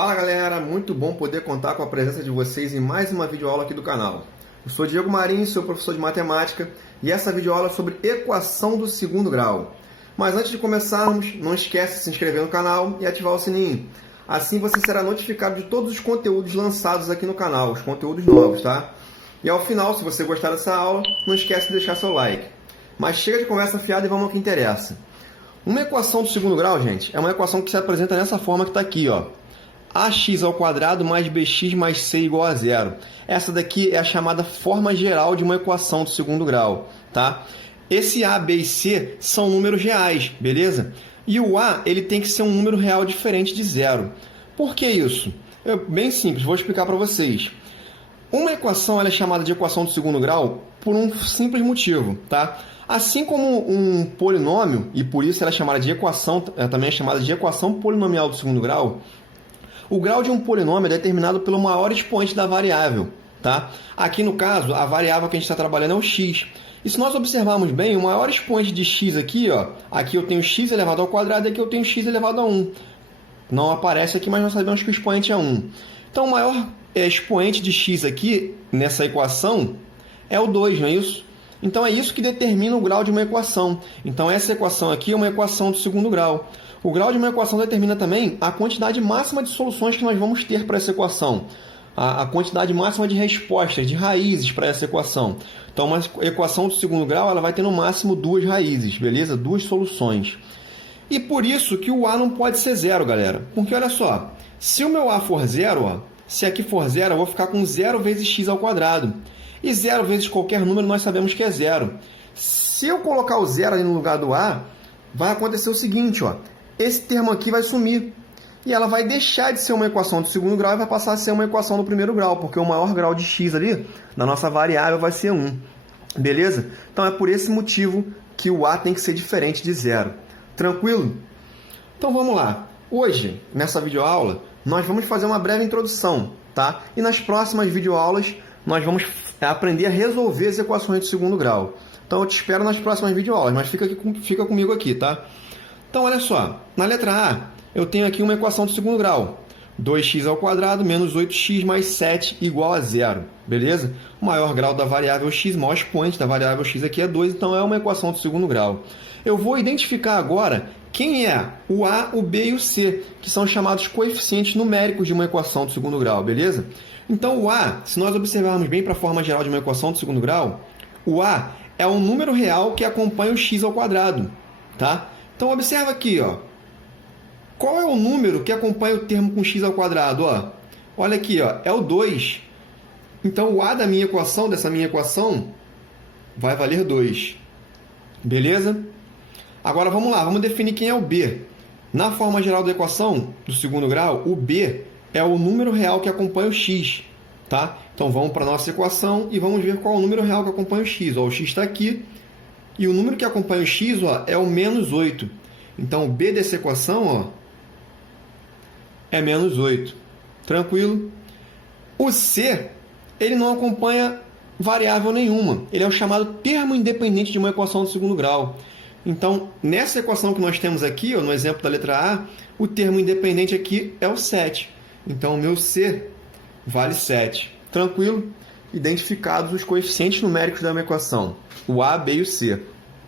Fala galera, muito bom poder contar com a presença de vocês em mais uma videoaula aqui do canal. Eu sou Diego Marinho, seu professor de matemática, e essa videoaula é sobre equação do segundo grau. Mas antes de começarmos, não esquece de se inscrever no canal e ativar o sininho. Assim você será notificado de todos os conteúdos lançados aqui no canal, os conteúdos novos, tá? E ao final, se você gostar dessa aula, não esquece de deixar seu like. Mas chega de conversa fiada e vamos ao que interessa. Uma equação do segundo grau, gente, é uma equação que se apresenta dessa forma que está aqui, ó. Ax ao quadrado mais bx mais c igual a zero. Essa daqui é a chamada forma geral de uma equação do segundo grau, tá? Esse a, b e c são números reais, beleza? E o a ele tem que ser um número real diferente de zero. Por que isso? Bem simples, vou explicar para vocês. Uma equação ela é chamada de equação do segundo grau por um simples motivo, tá? Assim como um polinômio, e por isso ela é chamada de equação, ela também é chamada de equação polinomial do segundo grau, o grau de um polinômio é determinado pelo maior expoente da variável, tá? Aqui no caso, a variável que a gente está trabalhando é o x. E se nós observarmos bem, o maior expoente de x aqui, ó, aqui eu tenho x elevado ao quadrado e aqui eu tenho x elevado a 1. Não aparece aqui, mas nós sabemos que o expoente é 1. Então, o maior expoente de x aqui, nessa equação, é o 2, não é isso? Então, é isso que determina o grau de uma equação. Então, essa equação aqui é uma equação do segundo grau. O grau de uma equação determina também a quantidade máxima de soluções que nós vamos ter para essa equação. A quantidade máxima de respostas, de raízes para essa equação. Então, uma equação do segundo grau ela vai ter no máximo duas raízes, beleza? Duas soluções. E por isso que o a não pode ser zero, galera. Porque olha só, se o meu a for zero, ó, se aqui for zero, eu vou ficar com 0 vezes x ao quadrado. E 0 vezes qualquer número nós sabemos que é zero. Se eu colocar o zero ali no lugar do a, vai acontecer o seguinte, ó. Esse termo aqui vai sumir. E ela vai deixar de ser uma equação do segundo grau e vai passar a ser uma equação do primeiro grau, porque o maior grau de x ali, na nossa variável, vai ser 1. Beleza? Então, é por esse motivo que o a tem que ser diferente de zero. Tranquilo? Então, vamos lá. Hoje, nessa videoaula, nós vamos fazer uma breve introdução, tá? E nas próximas videoaulas, nós vamos aprender a resolver as equações de segundo grau. Então, eu te espero nas próximas videoaulas, mas fica comigo aqui, tá? Então, olha só. Na letra A, eu tenho aqui uma equação de segundo grau. 2x ao quadrado menos 8x mais 7 igual a zero. Beleza? O maior grau da variável x, o maior expoente da variável x aqui é 2, então é uma equação de segundo grau. Eu vou identificar agora quem é o a, o b e o c, que são chamados coeficientes numéricos de uma equação de segundo grau, beleza? Então, o a, se nós observarmos bem para a forma geral de uma equação de segundo grau, o a é um número real que acompanha o x ao quadrado, tá? Então, observa aqui, ó. Qual é o número que acompanha o termo com x ao quadrado? Ó? Olha aqui, ó, é o 2. Então, o a da minha equação, dessa minha equação, vai valer 2. Beleza? Agora, vamos lá, vamos definir quem é o b. Na forma geral da equação do segundo grau, o b é o número real que acompanha o x. Tá? Então, vamos para a nossa equação e vamos ver qual é o número real que acompanha o x. Ó, o x está aqui. E o número que acompanha o x, ó, é o menos 8. Então, o b dessa equação, ó, é menos 8. Tranquilo? O c, ele não acompanha variável nenhuma. Ele é o chamado termo independente de uma equação do segundo grau. Então, nessa equação que nós temos aqui, ó, no exemplo da letra A, o termo independente aqui é o 7. Então, o meu c vale 7. Tranquilo? Identificados os coeficientes numéricos da minha equação. O a, b e o c.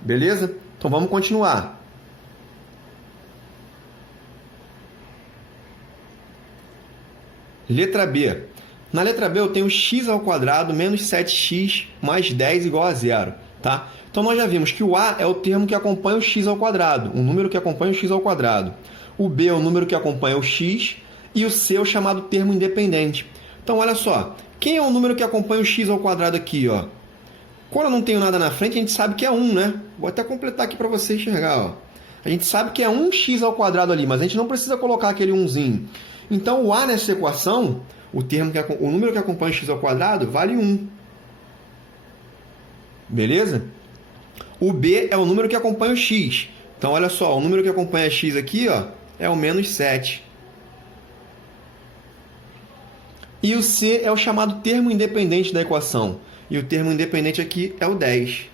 Beleza? Então, vamos continuar. Letra B. Na letra B, eu tenho x ao quadrado menos 7x mais 10 igual a zero. Tá? Então, nós já vimos que o a é o termo que acompanha o x ao quadrado, um número que acompanha o x ao quadrado. O b é o número que acompanha o x e o c é o chamado termo independente. Então, olha só. Quem é o número que acompanha o x ao quadrado aqui, ó? Quando eu não tenho nada na frente, a gente sabe que é 1, né? Vou até completar aqui para você enxergar, ó. A gente sabe que é 1x ao quadrado ali, mas a gente não precisa colocar aquele 1zinho. Então, o a nessa equação, o número que acompanha o x ao quadrado, vale 1. Beleza? O b é o número que acompanha o x. Então, olha só, o número que acompanha x aqui, ó, é o menos 7. E o c é o chamado termo independente da equação. E o termo independente aqui é o 10.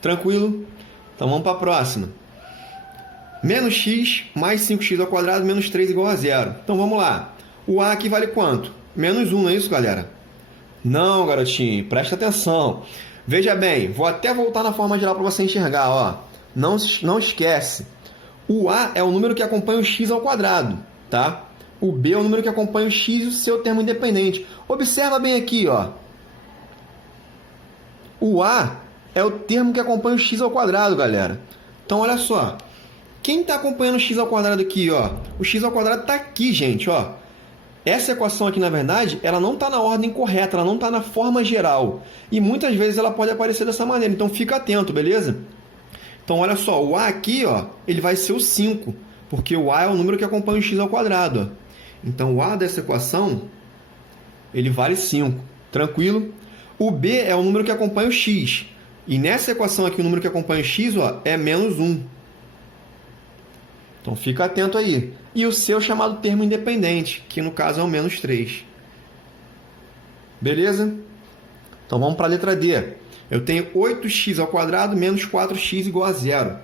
Tranquilo? Então, vamos para a próxima. Menos x mais 5x ao quadrado menos 3 igual a zero. Então, vamos lá. O a aqui vale quanto? Menos 1, não é isso, galera? Não, garotinho, presta atenção. Veja bem, vou até voltar na forma geral para você enxergar. Ó. Não esquece. O a é o número que acompanha o x ao quadrado, tá? O b é o número que acompanha o x e o seu termo independente. Observa bem aqui, ó. O a é o termo que acompanha o x ao quadrado, galera. Então, olha só. Quem está acompanhando o x ao quadrado aqui, ó? O x ao quadrado está aqui, gente, ó. Essa equação aqui, na verdade, ela não está na ordem correta, ela não está na forma geral. E muitas vezes ela pode aparecer dessa maneira, então fica atento, beleza? Então, olha só, o a aqui, ó, ele vai ser o 5, porque o a é o número que acompanha o x ao quadrado, ó. Então, o a dessa equação, ele vale 5, tranquilo? O b é o número que acompanha o x. E nessa equação aqui, o número que acompanha o x, ó, é menos 1. Então, fica atento aí. E o seu chamado termo independente, que no caso é o menos 3. Beleza? Então, vamos para a letra D. Eu tenho 8x ao quadrado menos 4x igual a zero.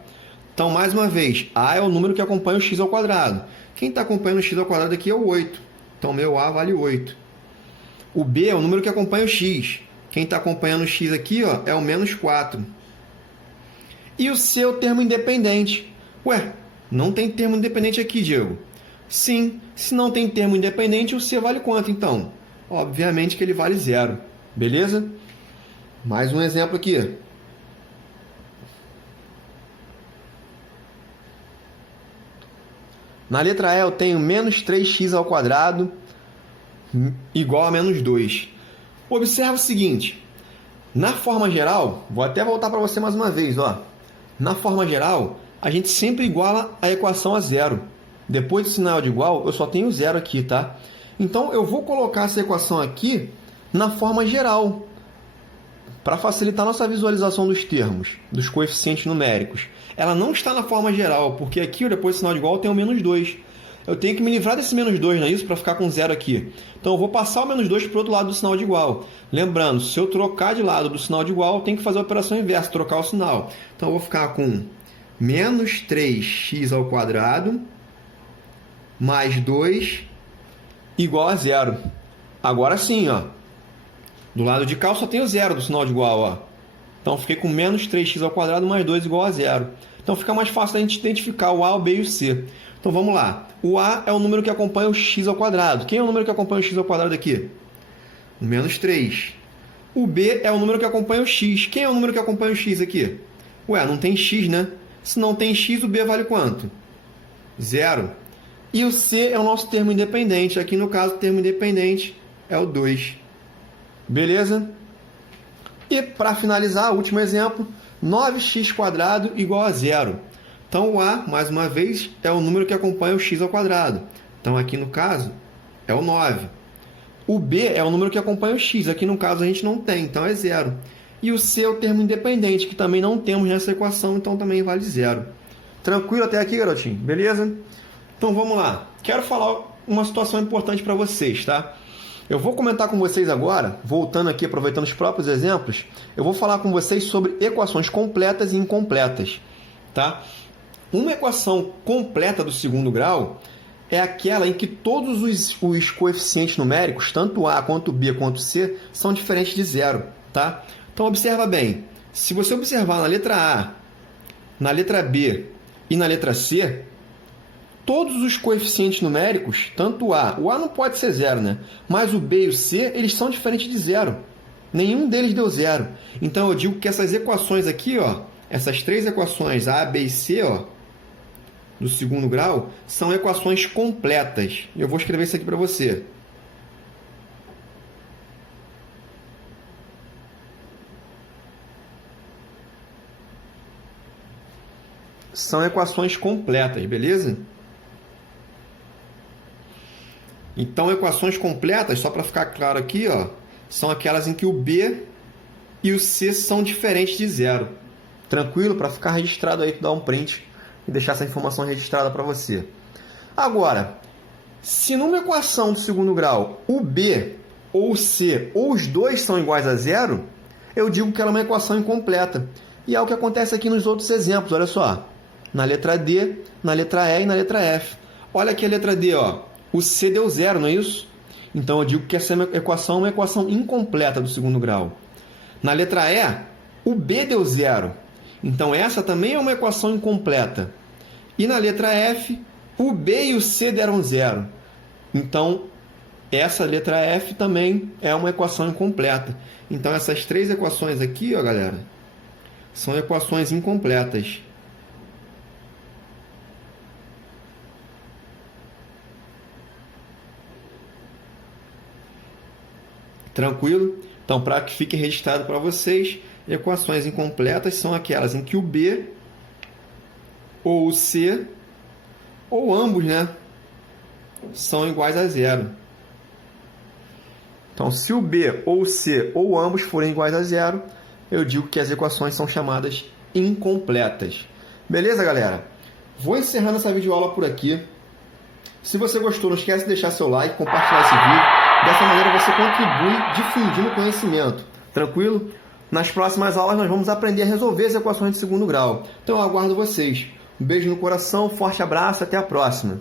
Então, mais uma vez, a é o número que acompanha o x ao quadrado. Quem está acompanhando o x ao quadrado aqui é o 8. Então, meu a vale 8. O b é o número que acompanha o x. Quem está acompanhando o x aqui, ó, é o menos 4. E o seu termo independente? Ué, não tem termo independente aqui, Diego. Sim, se não tem termo independente, o c vale quanto, então? Obviamente que ele vale 0. Beleza? Mais um exemplo aqui. Na letra E, eu tenho menos 3x ao quadrado igual a menos 2. Observa o seguinte. Na forma geral, vou até voltar para você mais uma vez, ó. Na forma geral, a gente sempre iguala a equação a zero. Depois do sinal de igual, eu só tenho zero aqui, tá? Então, eu vou colocar essa equação aqui na forma geral, para facilitar nossa visualização dos termos, dos coeficientes numéricos. Ela não está na forma geral, porque aqui, depois do sinal de igual, eu tenho menos 2. Eu tenho que me livrar desse menos 2, não é isso? Para ficar com zero aqui. Então, eu vou passar o menos 2 para o outro lado do sinal de igual. Lembrando, se eu trocar de lado do sinal de igual, eu tenho que fazer a operação inversa, trocar o sinal. Então, eu vou ficar com menos 3x ao quadrado mais 2 igual a zero. Agora sim, ó. Do lado de cá eu só tenho zero do sinal de igual, ó. Então, eu fiquei com menos 3x ao quadrado mais 2 igual a zero. Então, fica mais fácil a gente identificar o a, o b e o c. Então, vamos lá. O a é o número que acompanha o x ao quadrado. Quem é o número que acompanha o x ao quadrado aqui? O menos 3. O b é o número que acompanha o x. Quem é o número que acompanha o x aqui? Ué, não tem x, né? Se não tem x, o b vale quanto? 0. E o c é o nosso termo independente. Aqui, no caso, o termo independente é o 2. Beleza? E, para finalizar, o último exemplo, 9x² igual a 0. Então, o a, mais uma vez, é o número que acompanha o x ao quadrado. Então, aqui no caso, é o 9. O b é o número que acompanha o x. Aqui no caso, a gente não tem, então é 0. E o c é o termo independente, que também não temos nessa equação, então também vale 0. Tranquilo até aqui, garotinho? Beleza? Então, vamos lá. Quero falar uma situação importante para vocês, tá? Eu vou comentar com vocês agora, voltando aqui, aproveitando os próprios exemplos, eu vou falar com vocês sobre equações completas e incompletas, tá? Uma equação completa do segundo grau é aquela em que todos os coeficientes numéricos, tanto a, quanto b, quanto c, são diferentes de zero, tá? Então, observa bem. Se você observar na letra A, na letra B e na letra C, todos os coeficientes numéricos, tanto o a não pode ser zero, né? Mas o b e o c, eles são diferentes de zero. Nenhum deles deu zero. Então, eu digo que essas equações aqui, ó, essas três equações, a, b e c, ó, do segundo grau, são equações completas. Eu vou escrever isso aqui para você. São equações completas, beleza? Então, equações completas, só para ficar claro aqui, ó, são aquelas em que o b e o c são diferentes de zero. Tranquilo? Para ficar registrado aí, tu dá um print e deixar essa informação registrada para você. Agora, se numa equação do segundo grau o b ou o c ou os dois são iguais a zero, eu digo que ela é uma equação incompleta. E é o que acontece aqui nos outros exemplos, olha só. na letra D, na letra E e na letra F. Olha aqui a letra D, ó. O C deu 0, não é isso? Então eu digo que essa equação é uma equação incompleta do segundo grau. Na letra E, o B deu 0. Então essa também é uma equação incompleta. E na letra F, o B e o C deram 0. Então essa letra F também é uma equação incompleta. Então essas três equações aqui, ó, galera, são equações incompletas. Tranquilo? Então, para que fique registrado para vocês, equações incompletas são aquelas em que o B ou o C, ou ambos, né, são iguais a 0. Então, se o B ou o C ou ambos forem iguais a 0, eu digo que as equações são chamadas incompletas. Beleza, galera? Vou encerrando essa videoaula por aqui. Se você gostou, não esquece de deixar seu like, compartilhar esse vídeo. Dessa maneira você contribui difundindo o conhecimento. Tranquilo? Nas próximas aulas nós vamos aprender a resolver as equações de segundo grau. Então eu aguardo vocês. Um beijo no coração, forte abraço, até a próxima.